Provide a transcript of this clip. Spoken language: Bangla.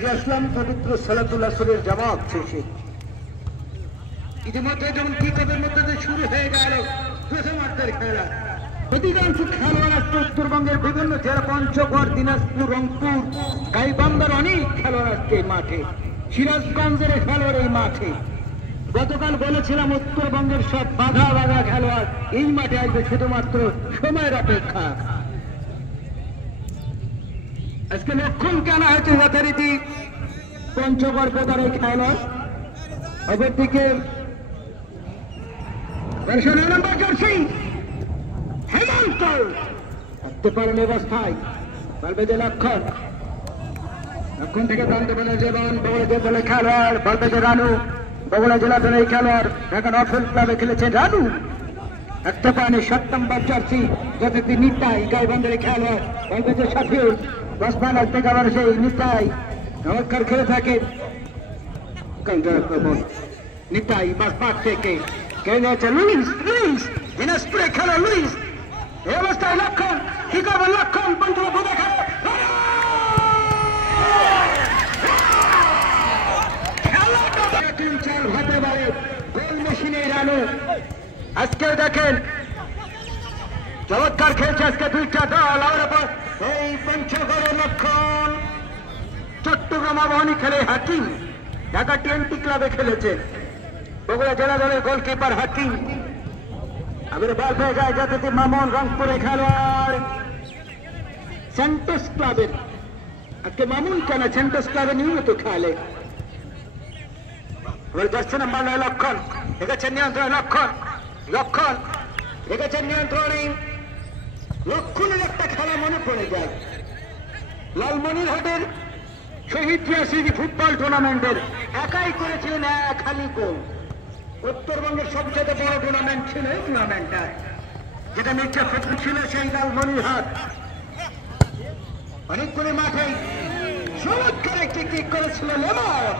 ফিরে আসলাম পবিত্র সালাতুল আসরের জামাত শেষে। ইতিমধ্যে যেমন কিকের মধ্যে শুরু হয়ে গেল প্রথমার্ধের খেলা। অধিকাংশ খেলোয়াড় আসছে উত্তরবঙ্গের বিভিন্ন জেলা, পঞ্চগড়, দিনাজপুর, রংপুর, গাইবান্ধার অনেক খেলোয়াড় আসছে এই মাঠে। সিরাজগঞ্জের খেলোয়াড় এই মাঠে। গতকাল বলেছিলাম উত্তরবঙ্গের সব বাঘা বাঘা খেলোয়াড় এই মাঠে আসবে, শুধুমাত্র সময়ের অপেক্ষা। আজকে লক্ষণ কেনা হয়েছে যথারীতি পঞ্চগড় প্রকার এই খেলোয়াড়। অপরদিকে হেমন্ত আসতে পারেন অবস্থায় বলবে যে লক্ষণ থেকে প্রান্ত বলে জীবন বগুড়া দলের খেলোয়াড়, বলবে যে রানু বগুড়া জেলা দলের খেলোয়াড়, এখন অফিল ক্লাবে খেলেছে রানু। আসতে পারেন 7 নম্বর জার্সি যথারীতি নিতাই গাইবান্ধার খেলোয়াড়, বলবে যে শাফিউল বসমান আসতে গেল সেই নিতাই নমস্কার খেলে থাকে। নিতাই বাস পাক থেকে খেলেছে লুইস, দিনাজপুরে খেলো লুইস। এই অবস্থায় লক্ষণ কি করবে? লক্ষণ পঞ্চম খেলে হতে পারে গোল মেশিনে রানু। আজকেও দেখেন চমৎকার খেলছে আজকে দুইটা দল। আর এই পঞ্চগড়ের লক্ষণ চট্টগ্রাম আবাহনী খেলে হাকিম, ঢাকা টিএনটি ক্লাবে খেলেছে। বগুড়া জেলা দলের গোলকিপার হাকিম। আবার বল পেয়ে যায় যাতে মামুন রংপুরে খেলোয়াড় সেন্টোস ক্লাবের। আজকে মামুন কেন সেন্টোস ক্লাবে নিয়মিত খেলে। জার্সি নাম্বার 9 লক্ষণ রেখেছেন নিয়ন্ত্রণে। লক্ষণ রেখেছেন নিয়ন্ত্রণে। লক্ষণের একটা খেলা মনে পড়ে যায় লালমনিরহাটের শহীদ জিয়াসিদি ফুটবল টুর্নামেন্টের। একাই করেছিলেন খালি গোল। উত্তরবঙ্গের সবচেয়ে বড় টুর্নামেন্ট ছিল এই টুর্নামেন্টটা, যেটা মির্জা ফখরুল ছিল সেই লালমনিরহাট। অনেকগুলি মাঠে চমৎকার একটি কিক করেছিল লেমন।